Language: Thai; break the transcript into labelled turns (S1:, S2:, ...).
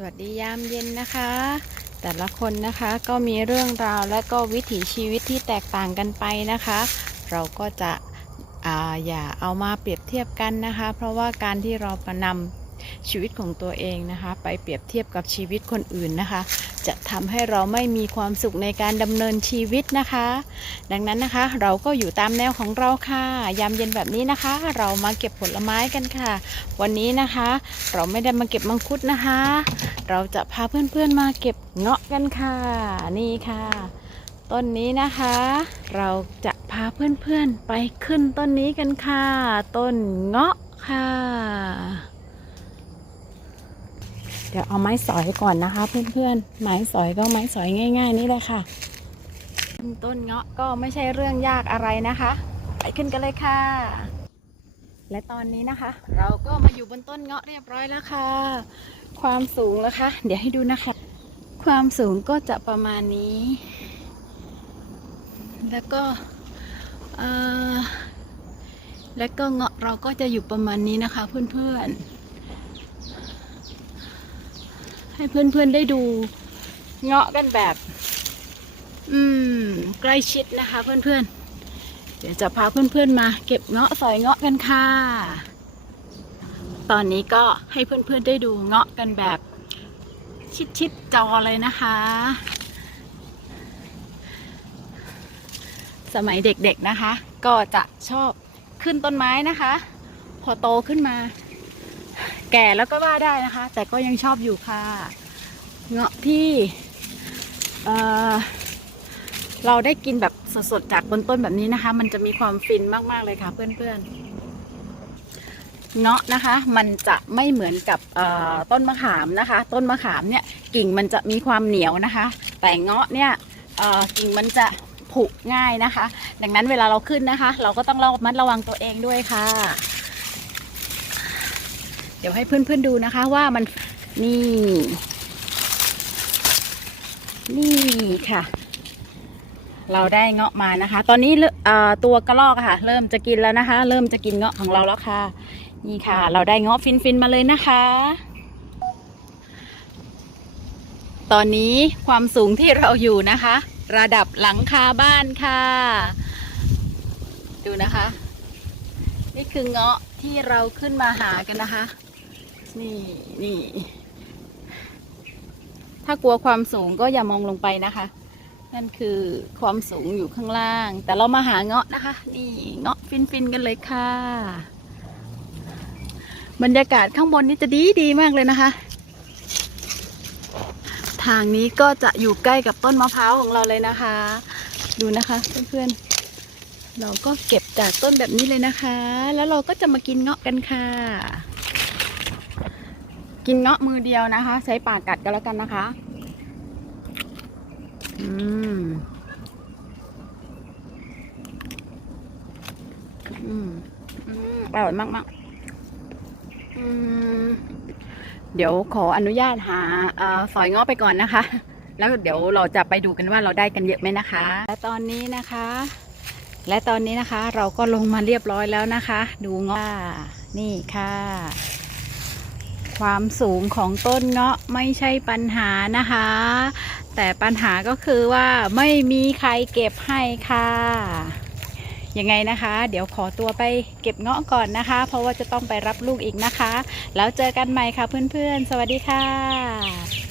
S1: สวัสดียามเย็นนะคะ แต่ละคนนะคะก็มีเรื่องราวและก็วิถีชีวิตที่แตกต่างกันไปนะคะ เราก็จะอาอย่าเอามาเปรียบเทียบกันนะคะ เพราะว่าการที่เราประนำ ชีวิตของตัวเองนะคะ ไปเปรียบเทียบกับชีวิตคนอื่นนะคะ จะทำให้เราไม่มีความสุขในการดำเนินชีวิตนะคะ ดังนั้นนะคะเราก็อยู่ตามแนวของเราค่ะ ยามเย็นแบบนี้นะคะ เรามาเก็บผลไม้กันค่ะ วันนี้นะคะ เราไม่ได้มาเก็บมังคุดนะคะ เราจะพาเพื่อนๆมาเก็บเงาะกันค่ะ นี่ค่ะต้นนี้นะคะ เราจะพาเพื่อนๆไปขึ้นต้นนี้กันค่ะ ต้นเงาะค่ะ เดี๋ยวเอาไม้สอยก่อนนะคะเพื่อนๆ ไม้สอยก็ไม้สอยง่าย ๆ นี่เลยค่ะ ต้นเงาะก็ไม่ใช่เรื่องยากอะไรนะคะ ไปขึ้นกันเลยค่ะ และตอนนี้นะคะ เราก็มาอยู่บนต้นเงาะเรียบร้อยแล้วค่ะ ความสูงแล้วคะ เดี๋ยวให้ดูนะคะ ความสูงก็จะประมาณนี้ แล้วก็แล้วก็เงาะเราก็จะอยู่ประมาณนี้นะคะเพื่อนๆ ให้เพื่อนๆได้ดู เงาะกันแบบ อืม ใกล้ชิดนะคะ เพื่อนๆ เดี๋ยวจะพาเพื่อนๆมา เก็บเงาะสอยเงาะกันค่ะ ตอนนี้ก็ให้เพื่อนๆได้ดูเงาะกันแบบ ชิดๆจอเลยนะคะ สมัยเด็กๆนะคะ ก็จะชอบขึ้นต้นไม้นะคะ พอโตขึ้นมา แก่แล้วก็ว่าได้นะคะ แต่ก็ยังชอบอยู่ค่ะ เงาะที่เอ่อเราได้กินแบบสดๆจากบนต้นแบบนี้นะคะ มันจะมีความฟินมากๆเลยค่ะ เพื่อนๆ เงาะนะคะ มันจะไม่เหมือนกับต้นมะขามนะคะ ต้นมะขามเนี่ยกิ่งมันจะมีความเหนียวนะคะ แต่เงาะเนี่ยกิ่งมันจะผุง่ายนะคะ ดังนั้นเวลาเราขึ้นนะคะ เราก็ต้องระมัดระวังตัวเองด้วยค่ะ เดี๋ยวให้เพื่อนๆดูนะคะว่ามันนี่ นี่ค่ะ เราได้เงาะมานะคะ ตอนนี้ตัวกระรอกค่ะ เริ่มจะกินแล้วนะคะ เริ่มจะกินเงาะของเราแล้วค่ะ นี่ค่ะ เราได้เงาะฟินๆมาเลยนะคะ ตอนนี้ความสูงที่เราอยู่นะคะ ระดับหลังคาบ้านค่ะ ดูนะคะ นี่คือเงาะที่เราขึ้นมาหากันนะคะ นี่นี่ ถ้ากลัวความสูงก็อย่ามองลงไปนะคะ นั่นคือความสูงอยู่ข้างล่าง แต่เรามาหาเงาะนะคะ นี่เงาะฟินๆกันเลยค่ะ บรรยากาศข้างบนนี่จะดีดีมากเลยนะคะ ทางนี้ก็จะอยู่ใกล้กับต้นมะพร้าวของเราเลยนะคะ ดูนะคะเพื่อนๆเราก็เก็บจากต้นแบบนี้เลยนะคะ แล้วเราก็จะมากินเงาะกันค่ะ กินเงาะมือเดียวนะคะ ใช้ปากกัดก็แล้วกันนะคะอืมอืม อืมอร่อยมากมากเดี๋ยวขออนุญาตหาเออสอยเงาะไปก่อนนะคะ แล้วเดี๋ยวเราจะไปดูกันว่าเราได้กันเยอะไหมนะคะ และตอนนี้นะคะ และตอนนี้นะคะ เราก็ลงมาเรียบร้อยแล้วนะคะ ดูเงาะนี่ค่ะ ความสูงของต้นเงาะไม่ใช่ปัญหานะคะ แต่ปัญหาก็คือว่าไม่มีใครเก็บให้ค่ะยังไงนะคะ เดี๋ยวขอตัวไปเก็บเงาะก่อนนะคะ เพราะว่าจะต้องไปรับลูกอีกนะคะ แล้วเจอกันใหม่ค่ะเพื่อนๆ สวัสดีค่ะ